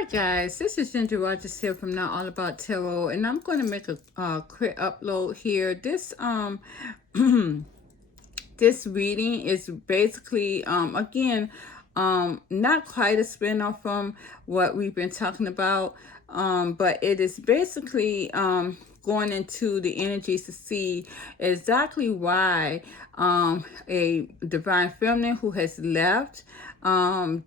Hi guys, this is Ginger Rogers here from Now All About Tarot, and I'm going to make a quick upload here. This reading is basically again not quite a spin-off from what we've been talking about, but it is basically going into the energies to see exactly why a divine feminine who has left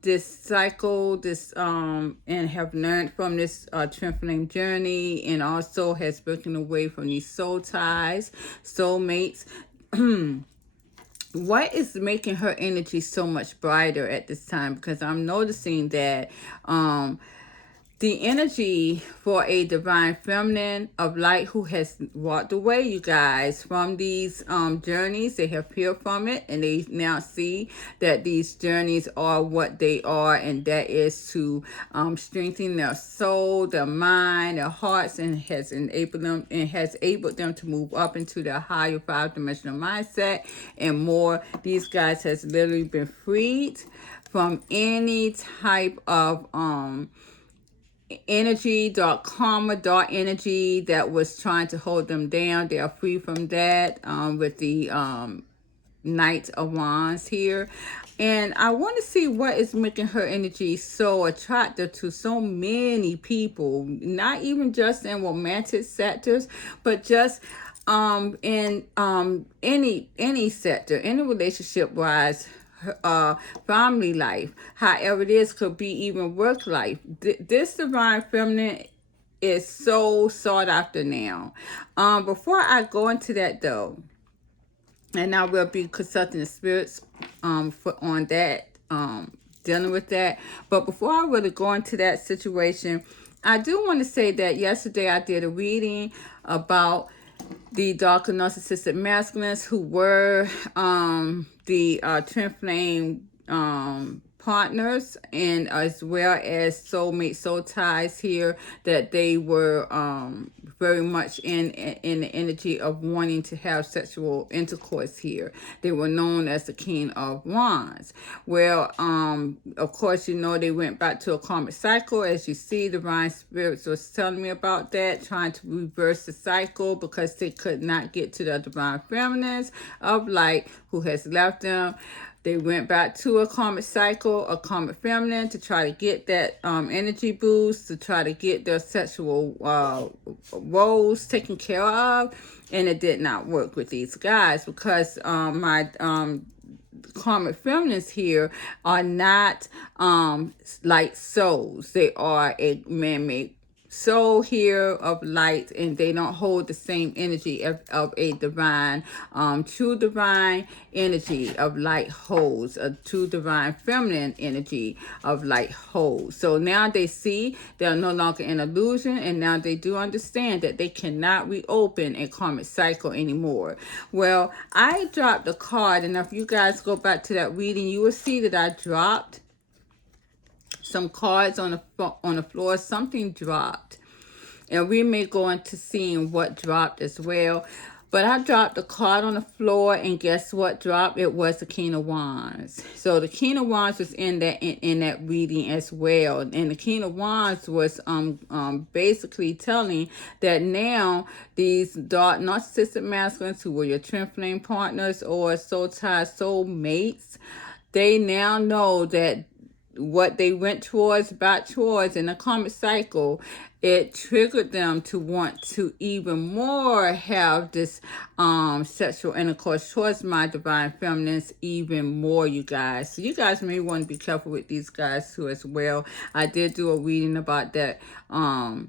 this cycle, and have learned from this twin flame journey, and also has broken away from these soul ties, soulmates. What is making her energy so much brighter at this time? Because I'm noticing that the energy for a divine feminine of light who has walked away, you guys, from these journeys. They have healed from it, and they now see that these journeys are what they are, and that is to strengthen their soul, their mind, their hearts, and has enabled them to move up into their higher five-dimensional mindset and more. These guys has literally been freed from any type of energy, dark karma, dark energy that was trying to hold them down. They are free from that with the Knight of Wands here. And I want to see what is making her energy so attractive to so many people, not even just in romantic sectors, but just in any sector, any relationship wise, family life, however it is, could be even work life. This divine feminine is so sought after now. Before I go into that though, and I will be consulting the spirits on that, dealing with that. But before I really go into that situation, I do want to say that yesterday I did a reading about the darker narcissistic masculines who were the twin flame partners, and as well as soulmate soul ties here, that they were very much in the energy of wanting to have sexual intercourse here. They were known as the King of Wands. Well, of course, you know, they went back to a karmic cycle. As you see, divine spirits was telling me about that, trying to reverse the cycle because they could not get to the divine feminines of light who has left them. They went back to a karmic cycle, a karmic feminine, to try to get that energy boost, to try to get their sexual roles taken care of. And it did not work with these guys because my karmic feminines here are not light souls. They are a man-made soul here of light, and they don't hold the same energy of a divine, true divine energy of light holds, a true divine feminine energy of light holds. So now they see they're no longer in illusion, and now they do understand that they cannot reopen a karmic cycle anymore. Well, I dropped a card, and if you guys go back to that reading, you will see that I dropped some cards on the floor. Something dropped, and we may go into seeing what dropped as well. But I dropped a card on the floor, and guess what dropped? It was the King of Wands. So the King of Wands was in that reading as well, and the King of Wands was basically telling that now these dark narcissistic masculines who were your twin flame partners or soul ties, soul mates, they now know that what they went back towards in the karmic cycle, it triggered them to want to even more have this sexual intercourse towards my divine feminines even more, you guys. So you guys may want to be careful with these guys too as well. I did do a reading about that. I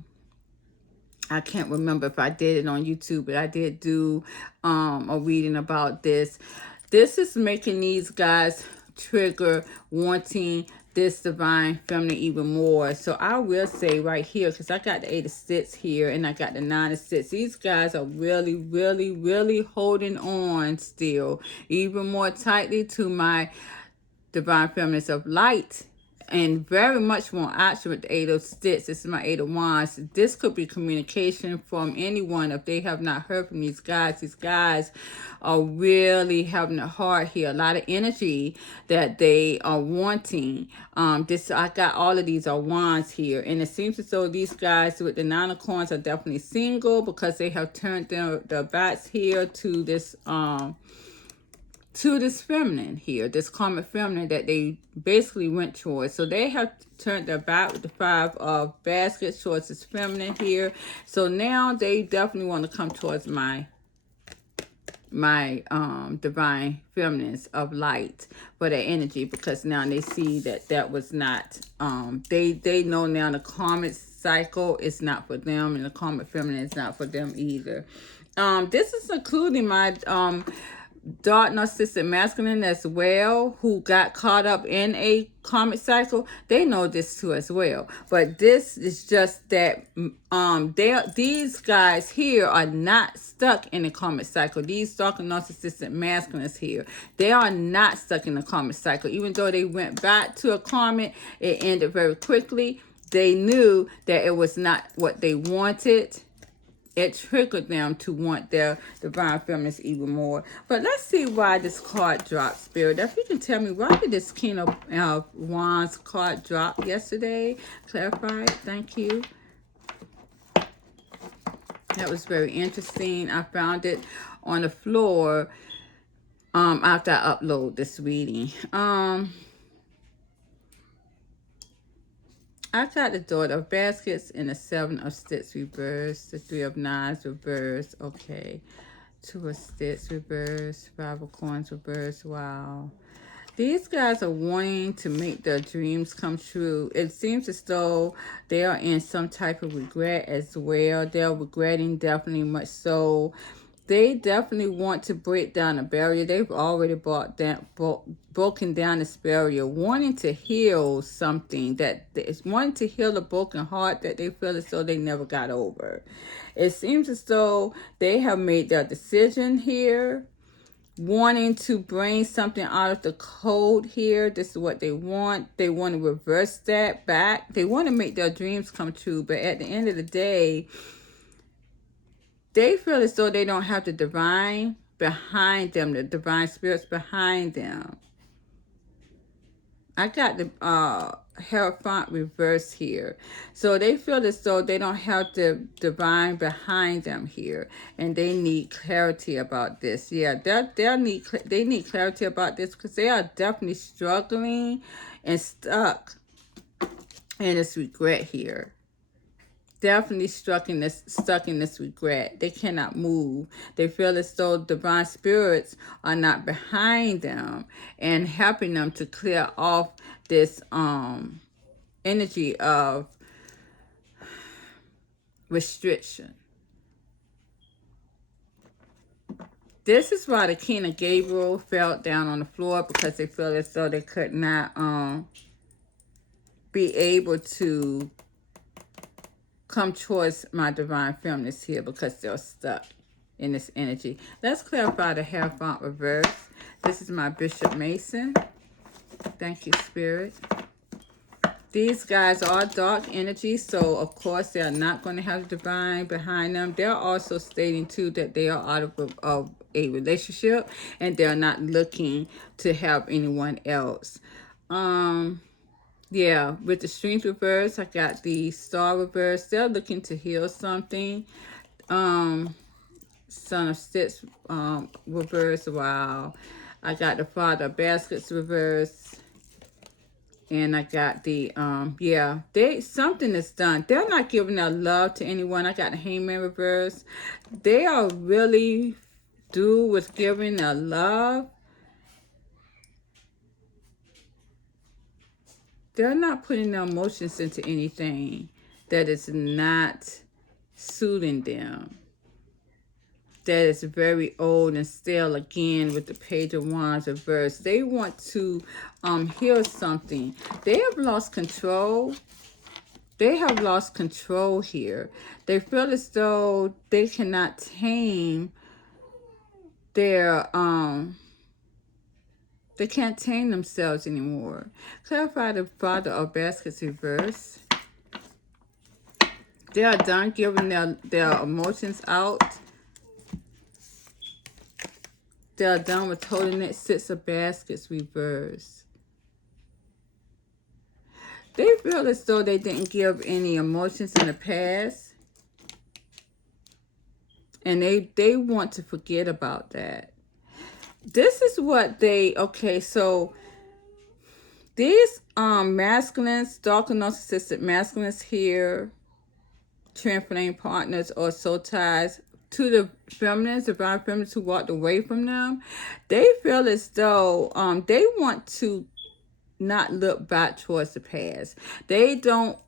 can't remember if I did it on YouTube, but I did do a reading about this. This is making these guys trigger wanting this divine feminine even more. So I will say right here, because I got the 8 of Sticks here and I got the 9 of Sticks, these guys are really, really, really holding on still even more tightly to my divine feminines of light and very much more action with the Eight of Sticks. This is my Eight of Wands. This could be communication from anyone if they have not heard from these guys. These guys are really having a heart here. A lot of energy that they are wanting. I got all of these are wands here, and it seems as though these guys with the Nine of Coins are definitely single because they have turned their backs here to this feminine here, this karmic feminine that they basically went towards. So they have turned their back with the Five of Baskets towards this feminine here. So now they definitely want to come towards my divine feminines of light for their energy, because now they see that was not they know now the karmic cycle is not for them, and the karmic feminine is not for them either. This is including my dark narcissistic masculine as well, who got caught up in a karmic cycle. They know this too as well, but this is just that these guys here are not stuck in a karmic cycle. These dark narcissistic masculines here, they are not stuck in a karmic cycle. Even though they went back to a karmic, it ended very quickly. They knew that it was not what they wanted. It triggered them to want their divine feminines even more. But let's see why this card dropped, Spirit. If you can tell me, why did this King of Wands card drop yesterday? Clarify. Thank you. That was very interesting. I found it on the floor after I upload this reading. I got the Daughter of Baskets and the Seven of Sticks reversed, the Three of Knives reversed, okay. Two of Sticks reversed, Five of Coins reversed, wow. These guys are wanting to make their dreams come true. It seems as though they are in some type of regret as well. They're regretting, definitely much so. They definitely want to break down a barrier. They've already broken down this barrier, wanting to heal something that is wanting to heal a broken heart that they feel as though they never got over. It seems as though they have made their decision here, wanting to bring something out of the code here. This is what they want. They want to reverse that back. They want to make their dreams come true, but at the end of the day, they feel as though they don't have the divine behind them, the divine spirits behind them. I got the Hierophant reverse here. So they feel as though they don't have the divine behind them here, and they need clarity about this. Yeah, they need clarity about this, because they are definitely struggling and stuck in this regret here. Definitely stuck in this regret. They cannot move. They feel as though divine spirits are not behind them and helping them to clear off this energy of restriction. This is why the King of Gabriel fell down on the floor, because they feel as though they could not be able to come towards my divine feminines here, because they're stuck in this energy. Let's clarify the Hierophant reverse. This is my Bishop Mason. Thank you, Spirit. These guys are dark energy, so of course they are not going to have the divine behind them. They're also stating too that they are out of a relationship, and they're not looking to have anyone else. Yeah, with the Strength reverse, I got the Star reverse. They're looking to heal something. Son of Sticks reverse. Wow. I got the Father of Baskets reverse. And I got the, yeah, something is done. They're not giving their love to anyone. I got the Hangman reverse. They are really through with giving their love. They're not putting their emotions into anything that is not suiting them. That is very old and stale, again, with the Page of Wands reverse. They want to heal something. They have lost control. They have lost control here. They feel as though they cannot tame their They can't tame themselves anymore. Clarify the Father of Baskets reverse. They are done giving their emotions out. They are done with holding it. Six of Baskets reverse. They feel as though they didn't give any emotions in the past. And they want to forget about that. This is what they, okay, so these masculines, dark and narcissistic masculines here, twin flame partners or soul ties to the feminines, divine feminines who walked away from them, they feel as though they want to not look back towards the past. They don't,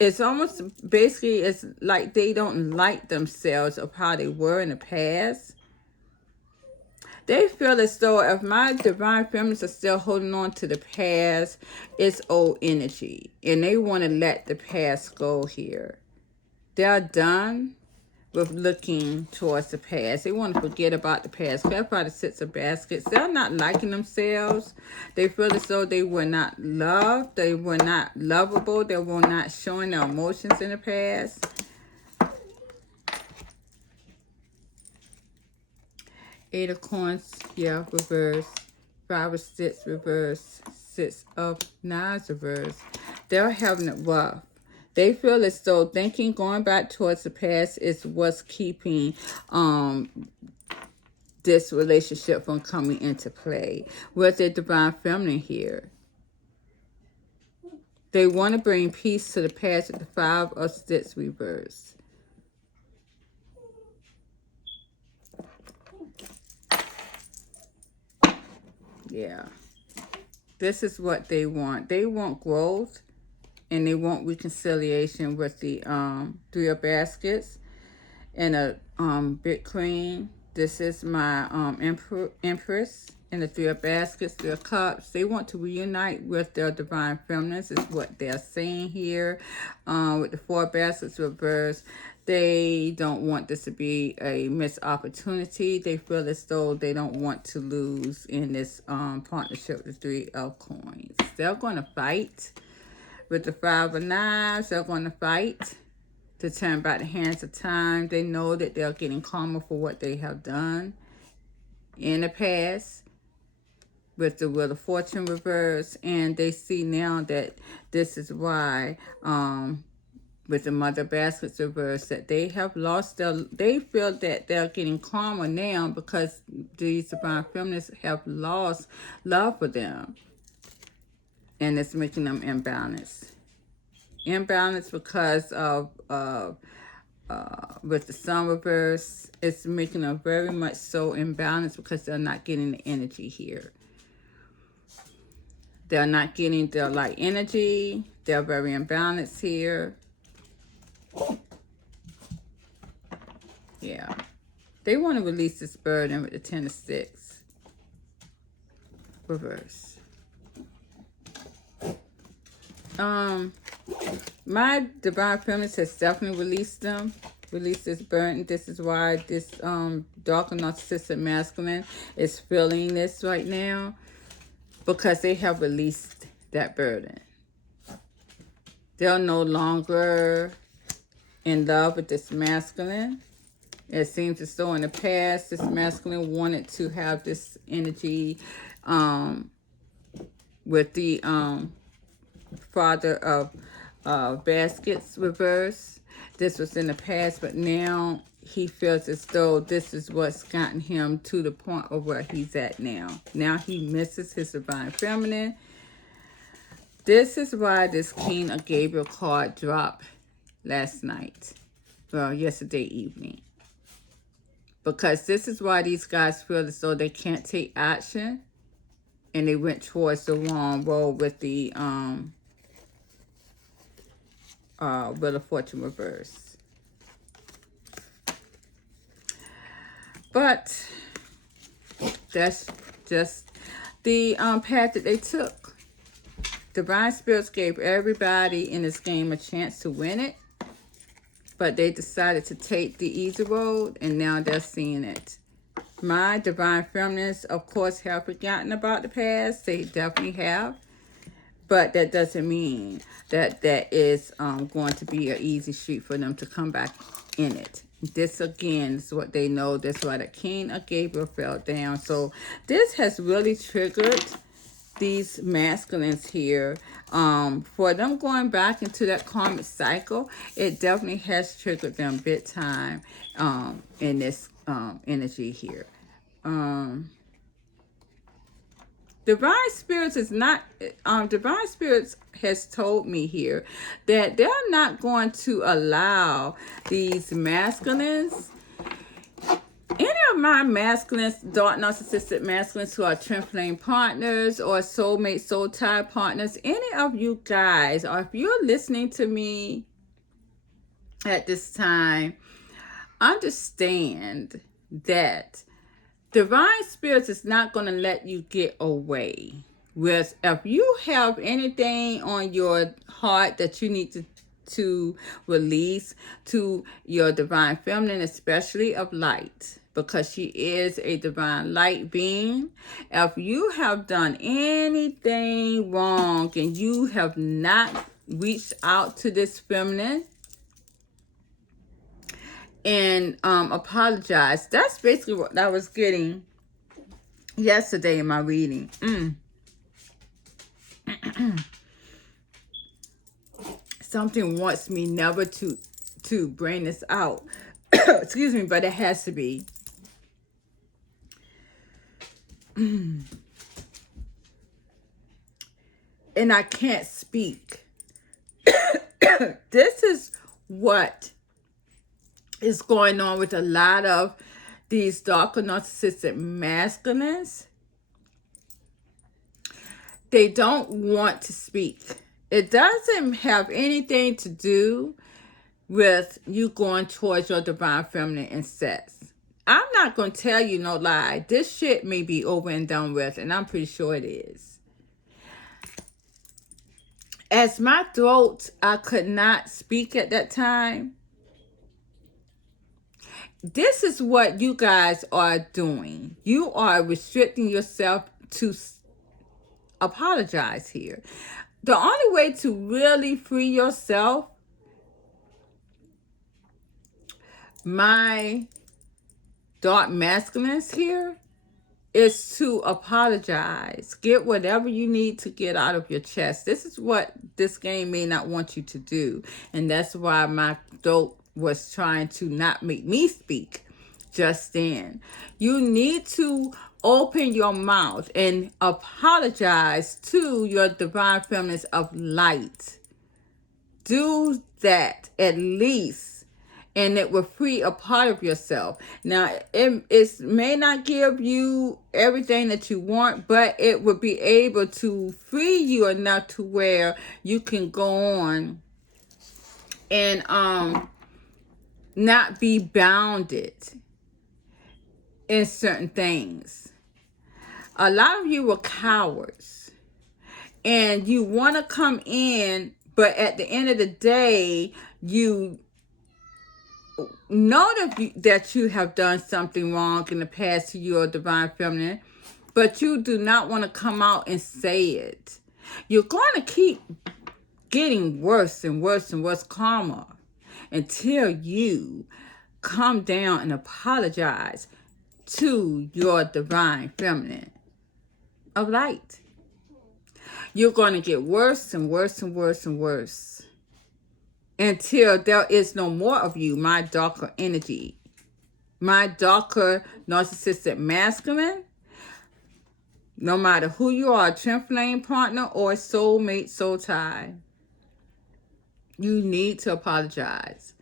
it's almost basically, it's like they don't like themselves of how they were in the past. They feel as though if my divine feminines are still holding on to the past, it's old energy. And they want to let the past go here. They're done with looking towards the past. They want to forget about the past. Clarify the Six of Baskets. They're not liking themselves. They feel as though they were not loved. They were not lovable. They were not showing their emotions in the past. Eight of Coins, yeah, reverse. Five of Sticks, reverse. Six of Knives, reverse. They're having it rough. They feel as though thinking, going back towards the past is what's keeping this relationship from coming into play. With their divine feminine here. They want to bring peace to the past with the Five of Sticks, reverse. Yeah. This is what they want. They want growth. And they want reconciliation with the Three of Baskets and a big queen. This is my Empress and the Three of Baskets, Three of Cups. They want to reunite with their divine feminines is what they're saying here. With the Four of Baskets reverse, they don't want this to be a missed opportunity. They feel as though they don't want to lose in this partnership with the Three of Coins. They're going to fight. With the Five of Knives, they're going to fight to turn back the hands of time. They know that they're getting karma for what they have done in the past. With the Wheel of Fortune reverse. And they see now that this is why, with the Mother Baskets reverse, that they have lost their, they feel that they're getting karma now because these divine feminists have lost love for them. And it's making them imbalanced. Imbalanced because of, with the Sun reverse, it's making them very much so imbalanced because they're not getting the energy here. They're not getting their light energy. They're very imbalanced here. Yeah. They want to release this burden with the Ten of Sticks. Reverse. My divine feminist has definitely released them. Released this burden. This is why this dark and narcissistic masculine is feeling this right now. Because they have released that burden. They're no longer in love with this masculine. It seems as though in the past, this masculine wanted to have this energy with the Father of Baskets reverse. This was in the past, but now he feels as though this is what's gotten him to the point of where he's at now. Now he misses his divine feminine. This is why this King of Gabriel card dropped last night. Well, yesterday evening. Because this is why these guys feel as though they can't take action. And they went towards the wrong road with the Wheel of Fortune reverse. But that's just the path that they took. Divine Spirits gave everybody in this game a chance to win it. But they decided to take the easy road, and now they're seeing it. My divine feminines, of course, have forgotten about the past. They definitely have. But that doesn't mean that that is going to be an easy street for them to come back in it. This again is what they know. That's why the King of Gabriel fell down. So this has really triggered these masculines here. For them going back into that karmic cycle, it definitely has triggered them big time in this energy here. Divine spirits is not, divine spirits has told me here that they're not going to allow these masculines, any of my masculines, dark narcissistic masculines who are twin flame partners or soulmate, soul tie partners, any of you guys, or if you're listening to me at this time, understand that divine spirits is not going to let you get away with, if you have anything on your heart that you need to release to your divine feminine, especially of light, because she is a divine light being. If you have done anything wrong and you have not reached out to this feminine and apologize, that's basically what I was getting yesterday in my reading. Something wants me never to bring this out. Excuse me, but it has to be. And I can't speak. This is what is going on with a lot of these darker narcissistic masculines. They don't want to speak. It doesn't have anything to do with you going towards your divine feminine and sex. I'm not going to tell you no lie. This shit may be over and done with, and I'm pretty sure it is. As my throat, I could not speak at that time. This is what you guys are doing. You are restricting yourself to apologize here. The only way to really free yourself, my dark masculines here, is to apologize. Get whatever you need to get out of your chest. This is what this game may not want you to do. And that's why my throat was trying to not make me speak just then. You need to open your mouth and apologize to your divine feminines of light. Do that at least. And it will free a part of yourself. Now, it may not give you everything that you want, but it will be able to free you enough to where you can go on and not be bounded in certain things. A lot of you were cowards, and you want to come in, but at the end of the day, you know that you have done something wrong in the past to your divine feminine, but you do not want to come out and say it. You're going to keep getting worse and worse and worse karma until you come down and apologize to your divine feminine of light. You're going to get worse and worse and worse and worse until there is no more of you, my darker energy, my darker narcissistic masculine. No matter who you are, twin flame partner or soulmate, soul tie, you need to apologize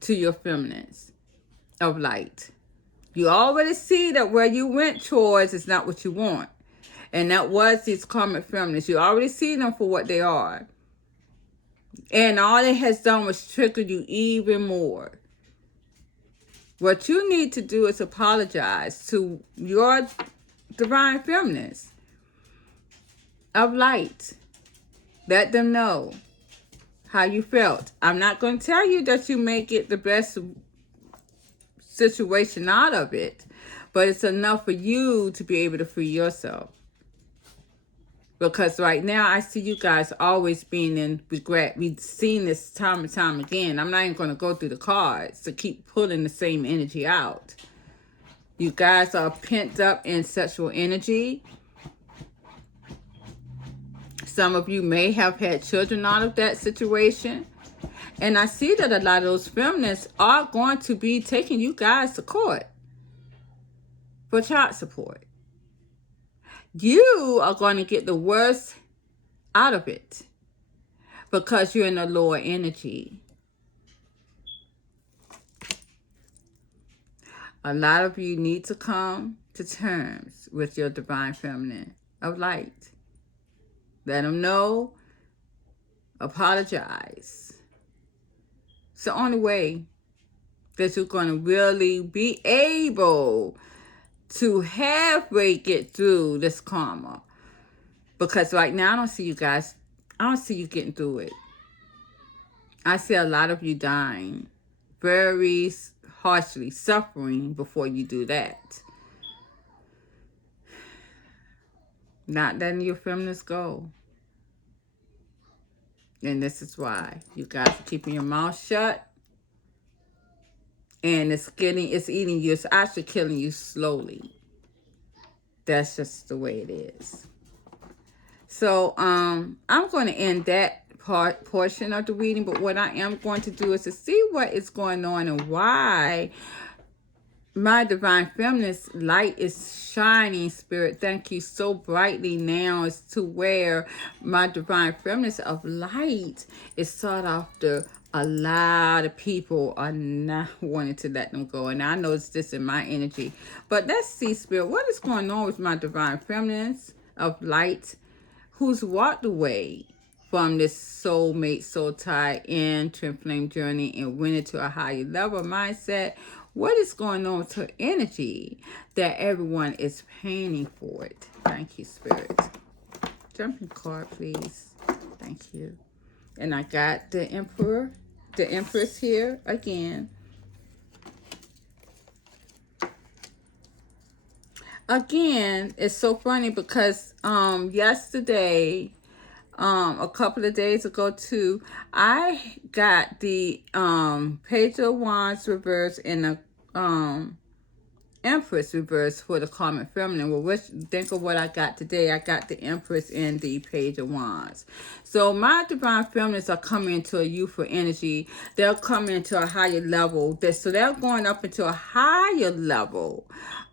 to your feminines of light. You already see that where you went towards is not what you want. And that was these karmic feminines. You already see them for what they are. And all it has done was trigger you even more. What you need to do is apologize to your divine feminines of light. Let them know how you felt. I'm not going to tell you that you make it the best situation out of it, But it's enough for you to be able to free yourself. Because right now, I see you guys always being in regret. We've seen this time and time again. I'm not even going to go through the cards to keep pulling the same energy out. You guys are pent up in sexual energy. Some of you may have had children out of that situation. And I see that a lot of those feminists are going to be taking you guys to court for child support. You are going to get the worst out of it because you're in a lower energy. A lot of you need to come to terms with your divine feminine of light. Let them know. Apologize. It's the only way that you're going to really be able to halfway get through this karma. Because right now, I don't see you guys, I don't see you getting through it. I see a lot of you dying very harshly, suffering before you do that. Not letting your feminists go. And this is why you guys are keeping your mouth shut. And it's eating you. It's actually killing you slowly. That's just the way it is. So I'm going to end that portion of the reading. But what I am going to do is to see what is going on and why my divine feminine's light is shining, Spirit. Thank you so brightly now as to where my divine feminine of light is sought after. A lot of people are not wanting to let them go. And I notice this in my energy. But let's see, Spirit, what is going on with my divine feminine of light who's walked away from this soulmate, soul tie, and twin flame journey and went into a higher level mindset. What is going on with her energy that everyone is painting for it? Thank you, Spirit. Jumping card, please. Thank you. And I got the Emperor, the Empress here again. Again, it's so funny because yesterday, a couple of days ago too, I got the Page of Wands reverse and the Empress reverse for the karmic feminine. Well, think of what I got today. I got the Empress and the Page of Wands. So my divine feminines are coming into a youthful energy. They're coming into a higher level. So they're going up into a higher level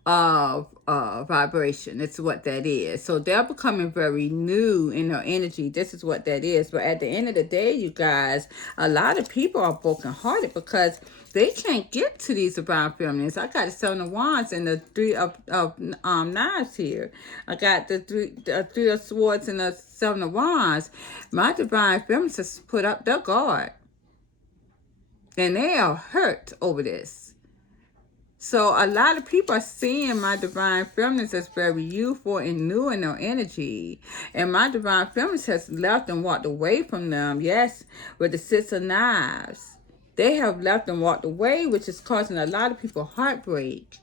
of vibration. It's what that is. So they're becoming very new in their energy. This is what that is. But at the end of the day, you guys, a lot of people are brokenhearted because they can't get to these divine feminines. I got the Seven of Wands and the Three of Knives here. I got the Three of Swords and the Seven of Wands. My divine feminines has put up their guard. And they are hurt over this. So a lot of people are seeing my divine feminines as very youthful and new in their energy. And my divine feminines has left and walked away from them. Yes, with the Six of Knives. They have left and walked away, which is causing a lot of people heartbreak.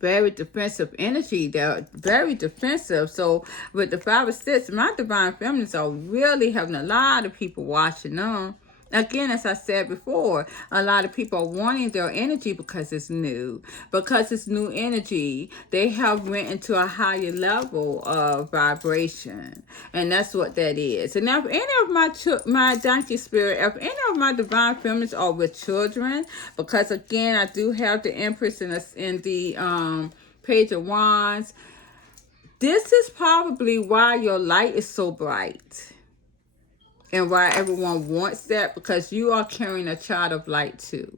Very defensive energy. They're very defensive. So with the Five of Six, my divine feminines are really having a lot of people watching them. Again, as I said before, a lot of people are wanting their energy because it's new. Because it's new energy, they have went into a higher level of vibration. And that's what that is. And now if any of my donkey spirit, if any of my divine feminines are with children, because again, I do have the Empress in the Page of Wands, this is probably why your light is so bright. And why everyone wants that, because you are carrying a child of light too.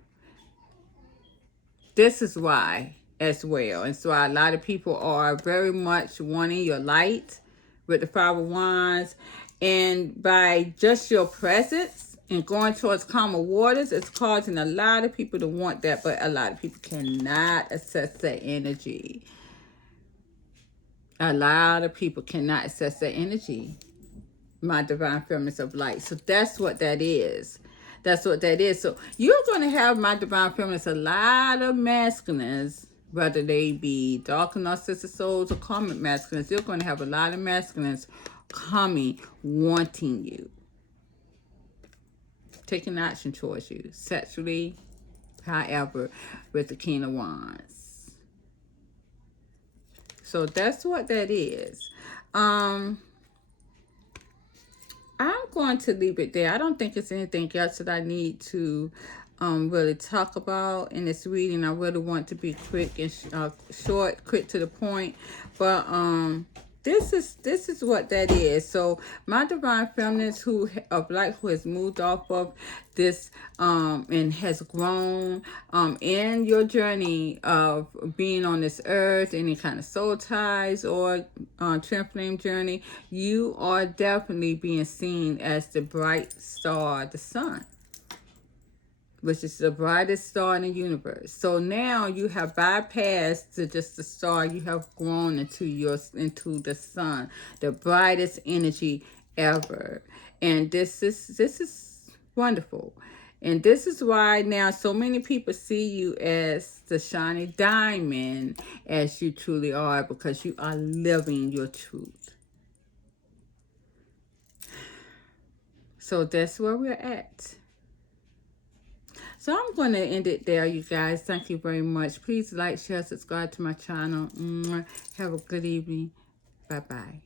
This is why as well. And so a lot of people are very much wanting your light with the Five of Wands. And by just your presence and going towards calmer waters, it's causing a lot of people to want that. But a lot of people cannot access that energy. A lot of people cannot access that energy. My divine feminines of light. So that's what that is. That's what that is. So you're going to have my divine feminines, a lot of masculines whether they be dark narcissistic souls or karmic masculines. You're going to have a lot of masculines coming, wanting you, taking action towards you, sexually, however, with the King of Wands. So that's what that is. I'm going to leave it there. I don't think it's anything else that I need to really talk about in this reading. I really want to be quick and short, quick to the point. But this is what that is. So my divine feminines of light who has moved off of this and has grown in your journey of being on this earth, any kind of soul ties or twin flame journey, you are definitely being seen as the bright star, the sun, which is the brightest star in the universe. So now you have bypassed just the star. You have grown into the sun, the brightest energy ever. And this is wonderful. And this is why now so many people see you as the shiny diamond, as you truly are, because you are living your truth. So that's where we're at. So I'm going to end it there, you guys. Thank you very much. Please like, share, subscribe to my channel. Have a good evening. Bye-bye.